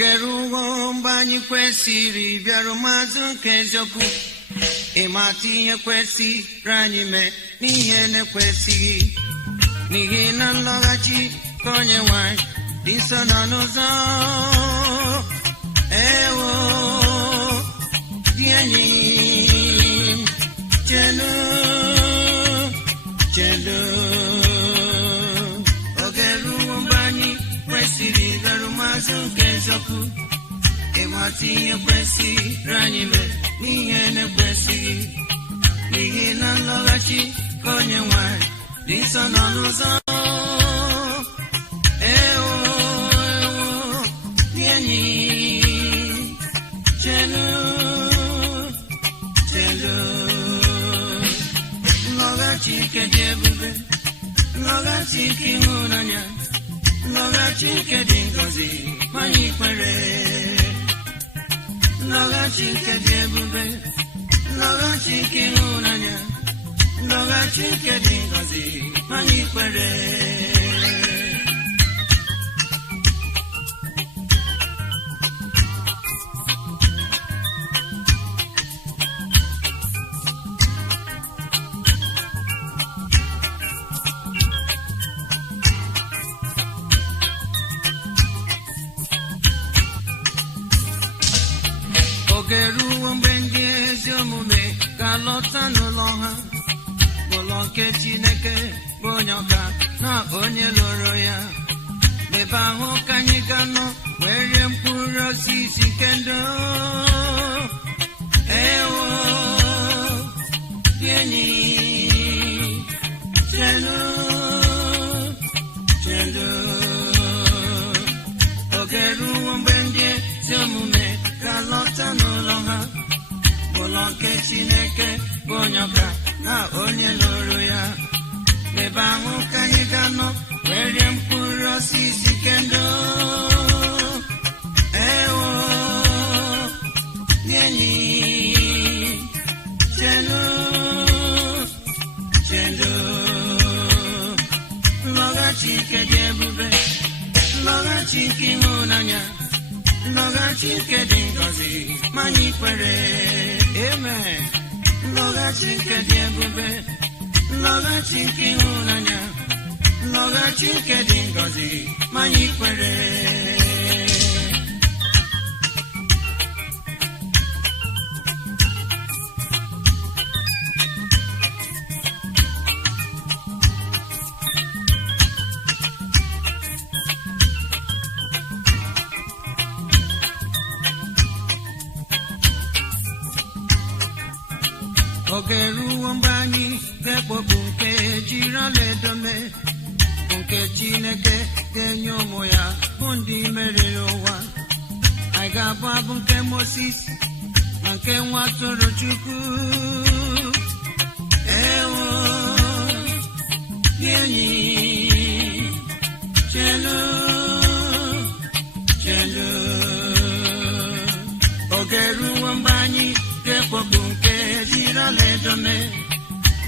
Ogeruwo mgbe anyị kwesịrị bịaru mazụ nke eziokwu ịmata ihe kwesịrị anyị mee n'ihe na-ekwesịghị n'ihi na nlọghachi ka onye nwanyị dị nso nọ n'ụzọ. Ewo dị enyi m, chelu chelu. Ogeruwo mgbe anyị kwesịrị bịaru mazụ nke eziokwu ịmata ihe kwesịrị anyị mee n'ihe na-ekwesịghị n'ihi na nlọghachi ka onye nwanyị dị nso nọ n'ụzọ. Ewo dị enyi chelu chelu. Nlọghachi nke dị ebube, nlọghachi nke ịhụnanya, nlọghachi nke dị ngọzi ma anyị kwere. Nlọghachi nke dị ebube, nlọghachi nke ịhụnanya, nlọghachi nke dị ngọzi ma anyị kwere. Ogeruwo mgbe ndị ezi omume ga-alọta n'ụlọ ha, ụlọ nke Chineke bụ onye ọka na onye lụrụ ya. Ebe ahụ ka anyị ga-anọ wee rie mkpụrụ osisi nke ndụ. Ewo dị enyi chelu chelu. Ogeruwo mgbe ndị ezi omume ga-alọta n'ụlọ ha, ụlọ nke Chineke bụ onye ọka na onye lụrụ ya. Ebe ahụ ka anyị ga-anọ wee rie mkpụrụ osisi nke ndụ. Ewo dị enyi chelu chelu. Nlọghachi nke dị ebube, nlọghachi nke ịhụnanya, nlọghachi nke dị ngọzi ma anyị kwere. Amen. Nlọghachi nke dị ebube, nlọghachi nke ịhụnanya, nlọghachi nke dị ngọzi ma anyị kwere. Ogeruwo mgbe anyị ga-ekpopụ nke jiri ọlaedo mee, bụ nke Chineke ga-enye ụmụ ya bụ ndị meriri ụwa. Anyị ga-abụ abụ nke Mosis na nke nwa atụrụ Chukwu. Ewo dị enyi chelu chelu. Ogeruwo mgbe anyị ga-ekpopụ nke jiri ọlaedo mee,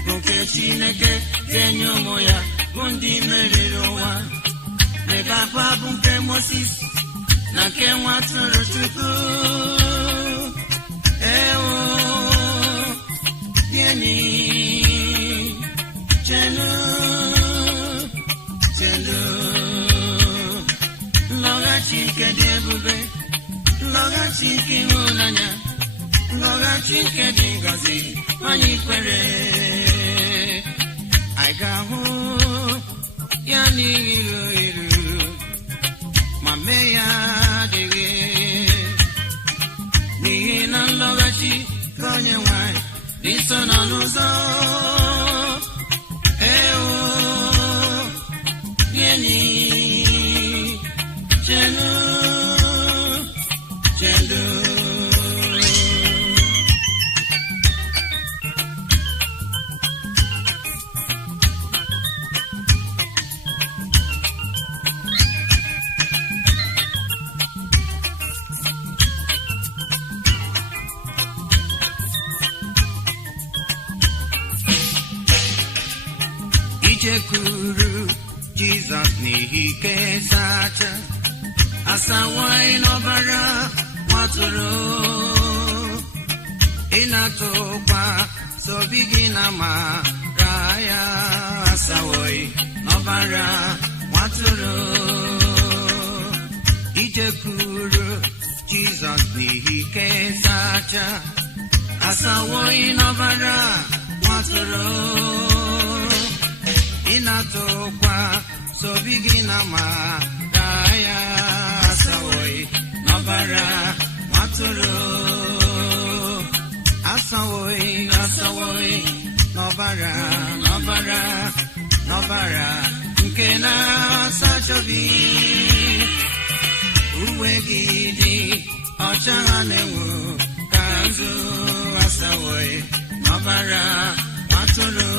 bụ nke Chineke ga-enye ụmụ ya bụ ndị meriri ụwa. Ebe abụ abụ nke Mosis na nke nwa atụrụ Chukwu. Ewo dị enyi chelu chelu. Nlọghachi nke dị ebube, nlọghachi nke ịhụnanya, nlọghachi nke dị ngọzi ma anyị kwere. Anyị ga-ahụ ya n'iru iru ma mee ya adịghị, n'ihi na nlọghachi ka onye nwanyị dị nso nọ n'ụzọ. Ewo dị enyi chelu chelu. Ijekwuru Jizọs n'ihi kesacha asawai n'ọbara nwatụrụ ịnatụkwa sobi gị na mara ya asawai n'ọbara nwatụrụ ijekwuru Jizọs n'ihi ike nsacha asawai n'ọbara nwatụrụ ịnatụkwa sobi gị na mara ya asawai n'ọbara nwatụrụ asawai n'ọbara nke na-asachabi uwe gị dị ọcha ha na-enwu ka nzu asawai n'ọbara nwatụrụ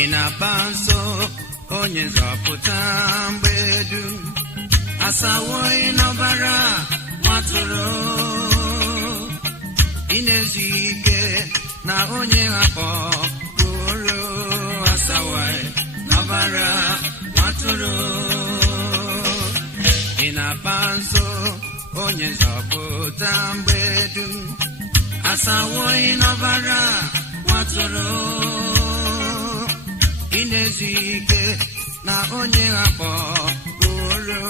ị na-aba nso onye nzọpụta mgbe dum asawai n'ọbara nwatụrụ ị na-ezu ike na onye hapụrụ asawai n'ọbara nwatụrụ ị na-aba nso onye nzọpụta mgbe dum asawai n'ọbara nwatụrụ ịna-ezu ike na onye hapụrụ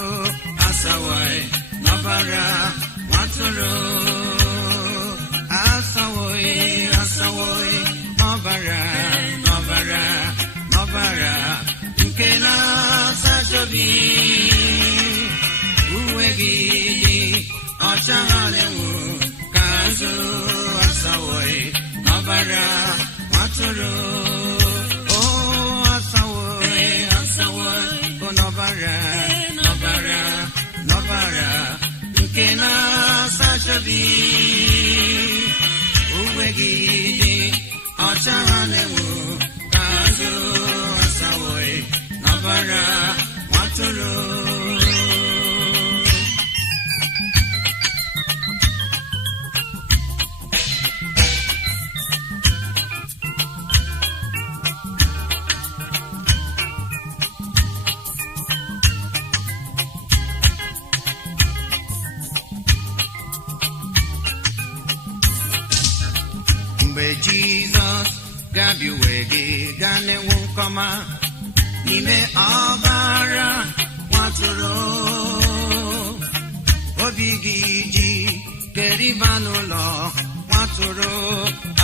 asawai n'ọbara nwatụrụ asawai n'ọbara nke na-asachabi uwe gị dị ọcha ha na-enwu ka nzu asawai n'ọbara nwatụrụ n'ọbara nke na-asachabi uwe gị dị ọcha ha na-enwu ka nzu asawai n'ọbara nwatụrụ mgbe Jizọs ga-abịa uwe gị ga na-enwu nkọma n'ime ọbara nwatụrụ obi gị ji keriba n'ụlọ nwatụrụ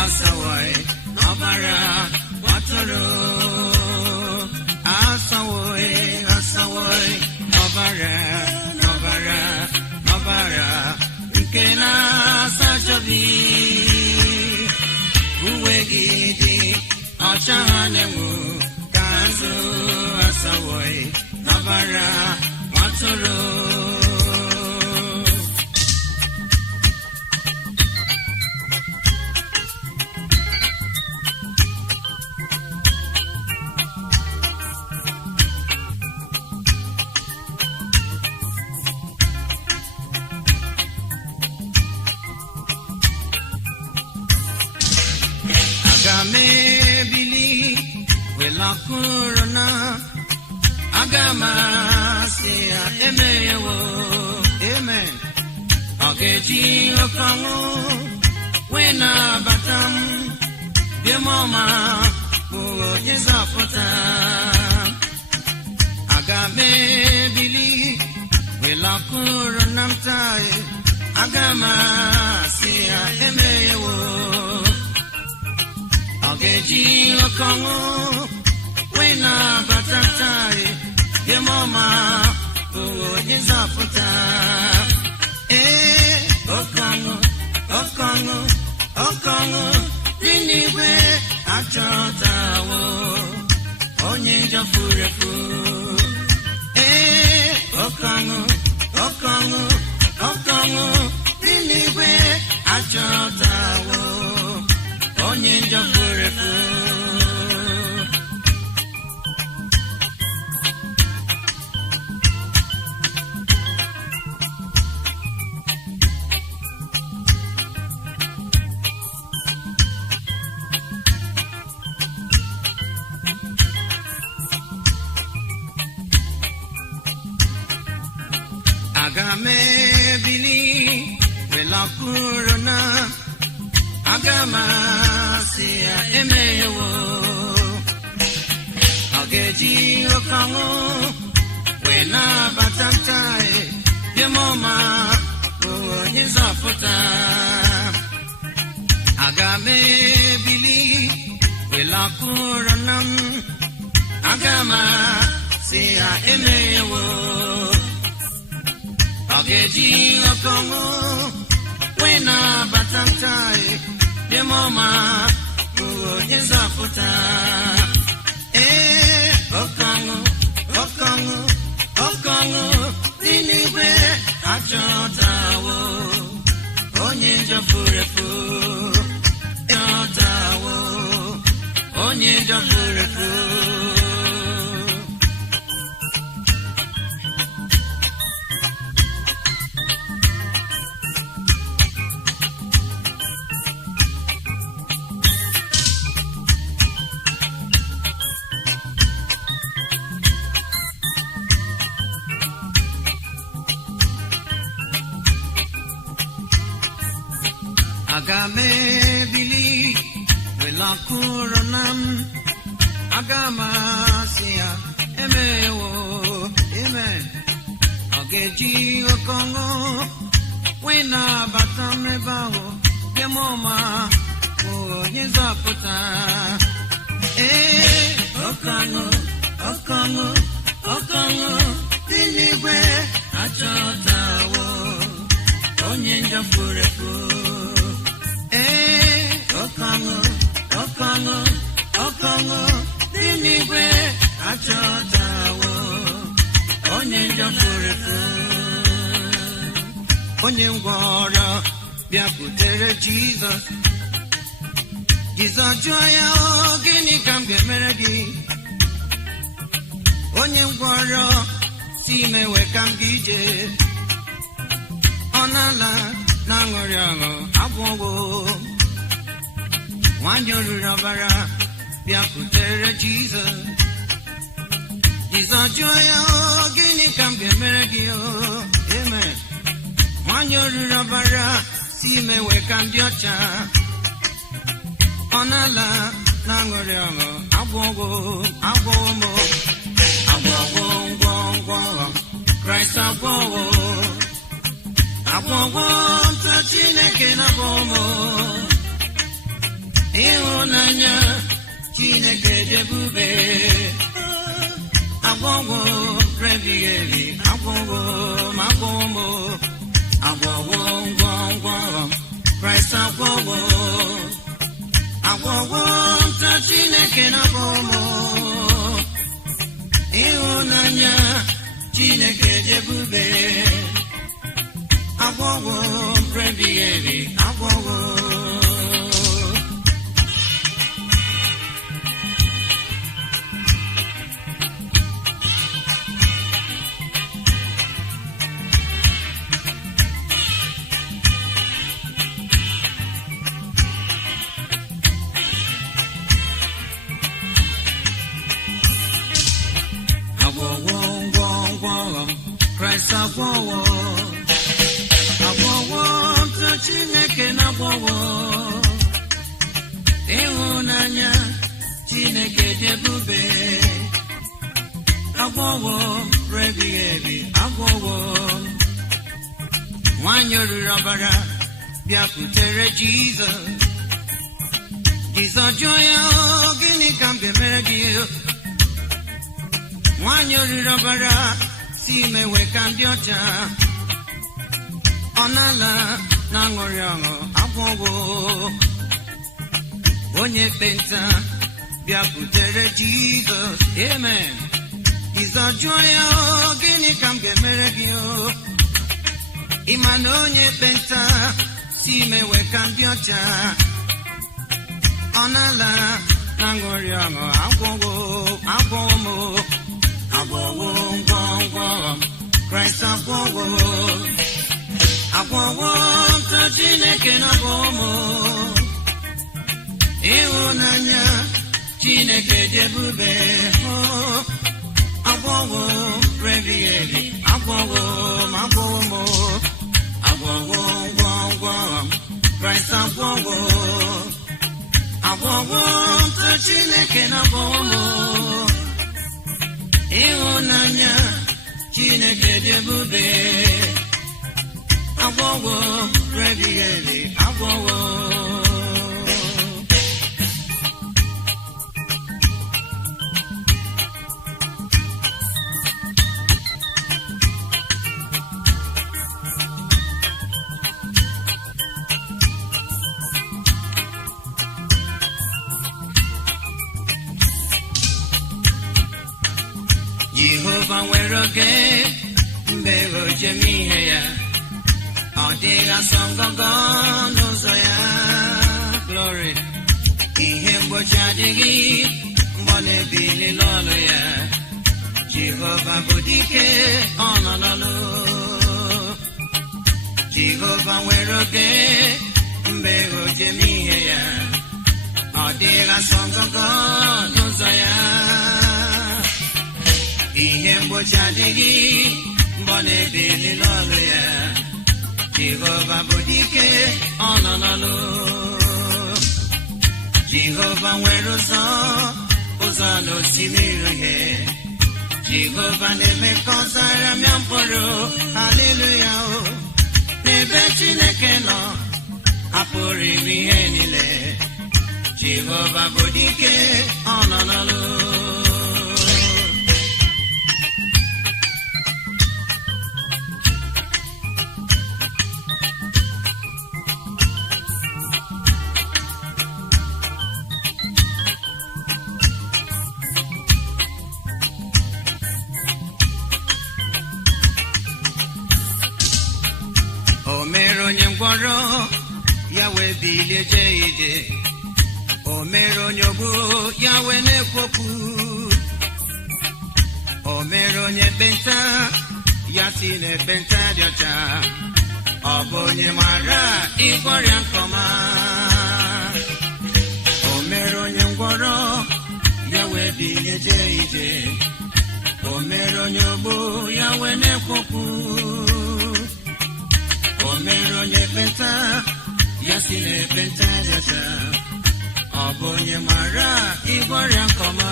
asawai n'ọbara nwatụrụ asawai n'ọbara nke na-asachabi uwe gị dị ọcha ha na-enwu ka nzu asawai n'ọbara nwatụrụ aga m ebili welakụrụ na aga m asị ya emewo amen ọ ga-eji oke ọṅụ wee na-abata m bịa m ọma bụ onye nzọpụta aga m ebili welakụrụ na m taa aga m asị ya emewo ọ ga-eji oke ọṅụ wee na-abata taa bịa m ọma bụ onye nzọpụta oke ọṅụ dị n'igwe achọtawo onye njọ furu efu oke ọṅụ dị n'igwe achọtawo onye njọ furu efu aga m ebili welapụrụ na aga m asị ya emewo. Ọ ga-eji oke ọṅụ wee nabata nta dị m ọma bụ onye nzọpụta. Aga m ebili welapụrụ na m aga m asị ya emewo. Ọ ga-eji oke ọṅụ wee nabata nta dị m ọma bụ onye nzọpụta. Oke ọṅụ, oke ọṅụ, oke ọṅụ dị n'igwe achọtawo onye njọ furu efu. Achọtawo onye njọ furu efu. Aga m ebili welakụrụ na m aga m asị ya emewo. Amen. Ọ ga-eji oke ọṅụ wee nabata m ebe ahụ dị m ọma bụ onye nzọpụta. Oke ọṅụ, oke ọṅụ, oke ọṅụ dị n'igwe achọtawo onye njọ furu efu. Oke ọṅụ, oke ọṅụ, oke ọṅụ dị n'igwe achọtawo onye njọ furu efu. Onye ngwọrọ bịakwutere Jizọs. Jizọs jụọ ya, gịnị ka m ga-emere gị? Onye ngwọrọ si mewe ka m gị ije. Ọ na-ala na-aṅụrị ọṅụ agwụgwụ. Nwanyị oriri ọbara bịakwutere Jizọs. Jizọs jụọ ya, gịnị ka m ga-emere gị? Amen. Nwanyị oriri ọbara si mewe ka m dị ọcha. Ọ na-ala na-aṅụrị ọṅụ agwụgwụ agwụgwụ m agwụgwụ ngwọngwọ Kraịst agwụgwụ agwụgwụ ntụ Chineke na-agwụ m. Ịhụnanya Chineke dị ebube agwụgwụ ebighị ebi agwụgwụ m agwụgwụ m agwụgwụ ngwọngwọ Kraịst agwụgwụ agwụgwụ ntụ Chineke na-agwụ m. Ịhụnanya Chineke dị ebube agwụgwụ ebighị ebi agwụgwụ. Kraịst agwọwo agwọwo ntụ Chineke na-agwọwo. Ịhụnanya Chineke dị ebube agwọwo ebighị ebi agwọwo. Nwanyị oriri ọbara bịakwutere Jizọs. Jizọs jụọ ya, gịnị ka m ga-emere gị? Nwanyị oriri ọbara si mewe ka m dị ọcha. Ọ na-ala na-aṅụrị ọṅụ agwụgwụ. Onye ekpenta bịakwutere Jizọs. Amen. Jizọs jụọ ya, gịnị ka m ga-emere gị? Ị ma na onye ekpenta si mewe ka m dị ọcha. Ọ na-ala na-aṅụrị ọṅụ agwụgwụ agwụgwụ m agwụgwụ ngwọngwọ Kraịst agwụgwụ agwụgwụ ntụ Chineke na-agwụ m. Ịhụnanya Chineke dị ebube agwụgwụ ebighị ebi agwụgwụ m agwụgwụ m agwọgwọ agwọgwọ ntụ Chineke na agwọgwọ ịhụnanya Chineke dị ebube agwọgwọ ebighị ebi agwọgwọ Jehova nwere oge mgbe o ji eme ihe ya ọ dịghị asọ ngọngọ n'ụzọ ya glory ihe mgbochi adịghị mgbe ọ na-ebili n'ọlụ ya Jehova bụ dike ọ nọ n'ọlụ Jehova nwere oge mgbe o ji eme ihe ya ọ dịghị asọ ngọngọ n'ụzọ ya ihe mgbochi adịghị mgbe ọ na-ebili n'ọlụ ya Jehova bụ dike ọ nọ n'ọlụ Jehova nwere ụzọ n'osimiri uhie Jehova na-eme ka ọzara mịa mkpụrụ haleluya o n'ebe Chineke nọ apụrụ ime ihe niile Jehova bụ dike ọ nọ n'ọlụ O mere onye ngwọrọ ya wee bilie jee ije o mere onye ogbu ya wee na-ekwokwu o mere onye ekpenta ya si n'ekpenta dị ọcha ọ bụ onye mara ịgwọrịa nkọma o mere onye ngwọrọ ya wee bilie jee ije o mere onye ogbu ya wee na-ekwokwu o mere onye ekpenta ya si n'ekpenta dị ọcha ọ bụ onye mara ịgwọrịa nkọma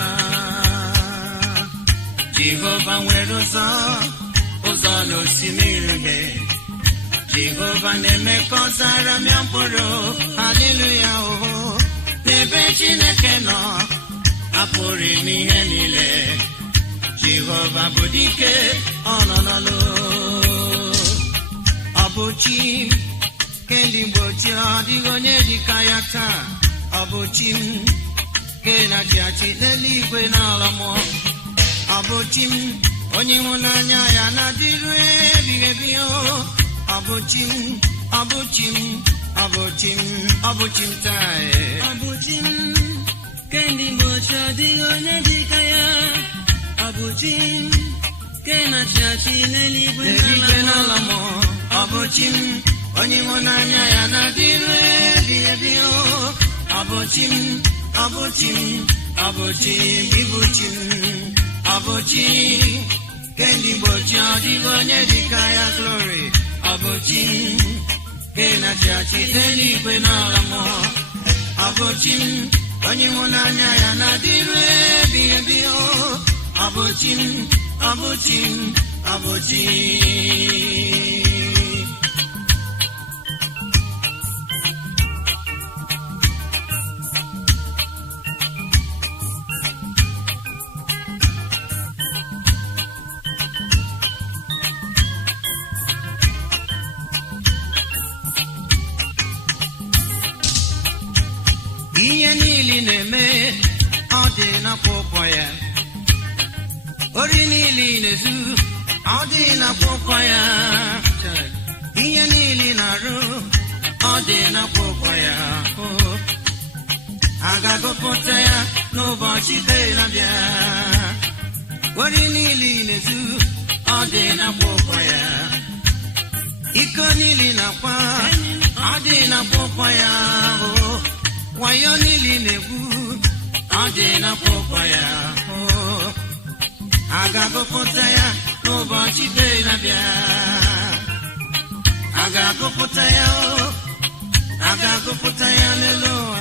Jehova nwere ụzọ n'osimiri uhie Jehova na-eme ka ọzara mịa mkpụrụ haleluya o n'ebe Chineke nọ apụrụ ime ihe niile Jehova bụ dike ọ nọ n'ọlụ ọ bụ chi kendi mgbe ochie ọ dịghị onye dịka ya taa ọ bụ chi m ke na-achị achị n'eluigwe n'ala mmụọ ọ bụ chi m onye ịhụnanya ya na-adịru ebighị ebi ọ bụ chi m ọ bụ chi m ọ bụ chi m ọ bụ chi m taa ọ bụ chi m kendi mgbe ochie ọ dịghị onye dịka ya ọ bụ chi m ke na-achị achị n'eluigwe n'ala mmụọ ọ bụ chi m onye ịhụnanya ya na-adịru ebighị ebi ọ bụ chi m ọ bụ chi m ọ bụ chi m ịbụ chi m ọ bụ chi kendi mgbe ochie ọ dịghị onye dịka ya glory ọ bụ chi m ke na-achị achị n'eluigwe n'ala mmụọ ọ bụ chi m onye ịhụnanya ya na-adịru ebighị ebi ọ bụ chi m ọ bụ chi m ọ bụ chi ihe niile na-eme ọ dị n'akwụkwọ ya ori niile na-ezu ọ dị n'akwụkwọ ya ihe niile na-arụ ọ dị n'akwụkwọ ya a ga-agụpụta ya n'ụbọchị ikpe na-abịa ori niile na-ezu ọ dị n'akwụkwọ ya iko niile na-akwa ọ dị n'akwụkwọ ya wayo niile na-egwu ọ dị n'akwụkwọ ya a ga-agụpụta ya n'ụbọchị ikpe na-abịa a ga-agụpụta ya a a ga-agụpụta ya n'elu ụwa,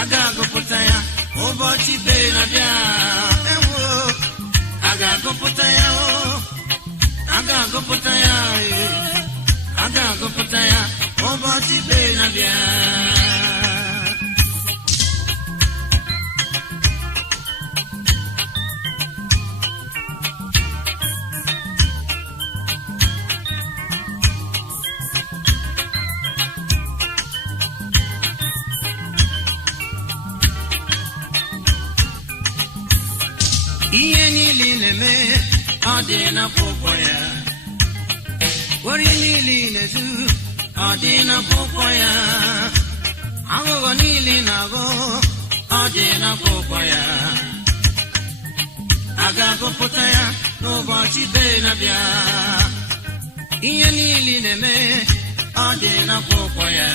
a ga-agụpụta ya ụbọchị ikpe na-abịa. Ewo, a ga-agụpụta ya, a ga-agụpụta ya, a ga-agụpụta ya ụbọchị ikpe na-abịa. Ihe niile na-eme ọ dị n'akwụkwọ ya, ori niile na-ezu ọ dị n'akwụkwọ ya, aghụghọ niile na-aghọ ọ dị n'akwụkwọ ya. A ga-agụpụta ya n'ụbọchị ikpe na-abịa. Ihe niile na-eme ọ dị n'akwụkwọ ya,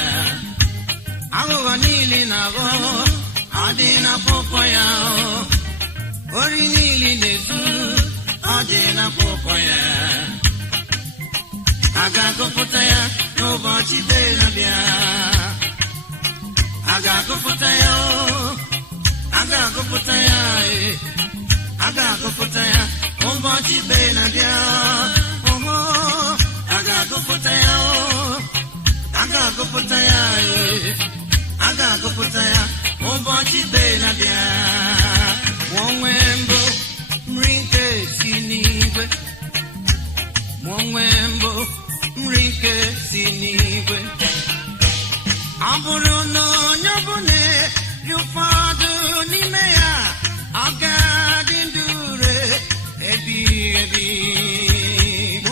aghụghọ niile na-aghọ ọ dị n'akwụkwọ ya. Ori niile na-ezu ọ dị n'akwụkwọ ya. A ga-agụpụta ya n'ụbọchị ikpe na-abịa. A ga-agụpụta ya, a ga-agụpụta ya, a ga-agụpụta ya ụbọchị ikpe na-abịa. A ga-agụpụta ya, a ga-agụpụta ya, a ga-agụpụta ya ụbọchị ikpe na-abịa. Onwe mbụ nri nke si n'igwe, onwe mbụ nri nke si n'igwe. Ọ bụrụ na onye ọbụla eri ụfọdụ n'ime ya, ọ ga-adị ndụ ebighị ebi.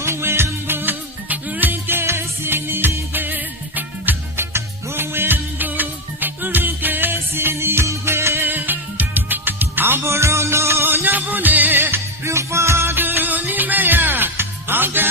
Onwe mbụ nri nke si n'igwe, onwe mbụ nri nke si n'igwe. Ọ bụrụ na onye ọbụla eri ụfọdụ n'ime ya, ọ ga